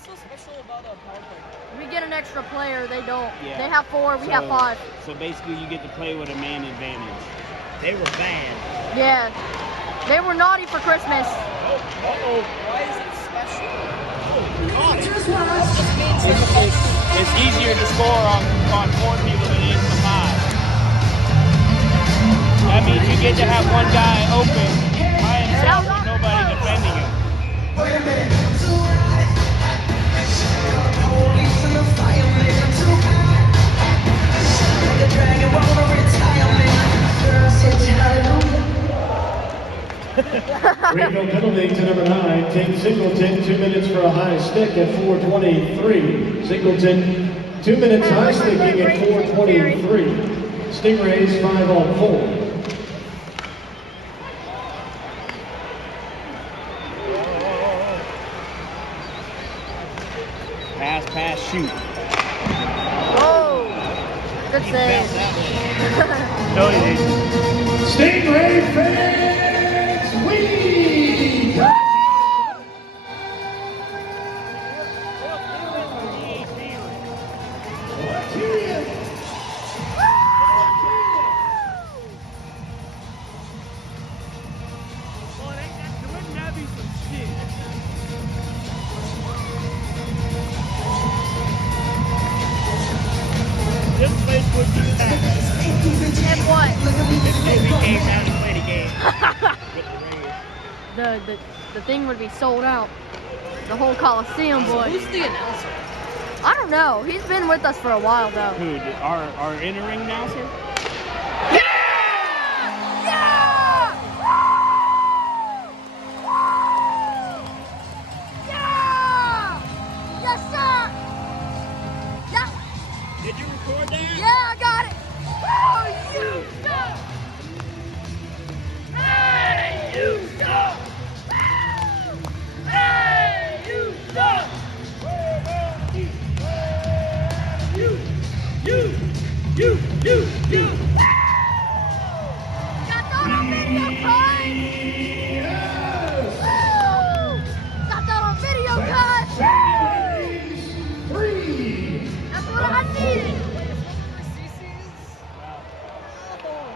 What's so special about a power play? We get an extra player. They don't. Yeah. They have 4. We have 5. So basically, you get to play with a man advantage. They were bad. Yeah. They were naughty for Christmas. Why is it special? It's easier to score on 4 people than it is to 5. That means you get to have one guy open by himself with nobody defending him. Wait a minute. Regal penalty to number 9, Tim Singleton, 2 minutes for a high stick at 4:23. Singleton, 2 minutes high sticking at 4:23. Stingrays 5-on-4. Pass, shoot. Oh, good save. No, he didn't. Stingray fans, we This place would be packed. And what? If we came down and played a game with the Rays. The thing would be sold out. The whole Coliseum, boy. Who's the announcer? I don't know. He's been with us for a while though. Who? Our in-ring announcer? Yeah! Yeah! Yeah! Yes, sir! Yeah! Did you record that? Yeah, I got it! Oh, you suck! Hey, you suck! Hey, you suck! You!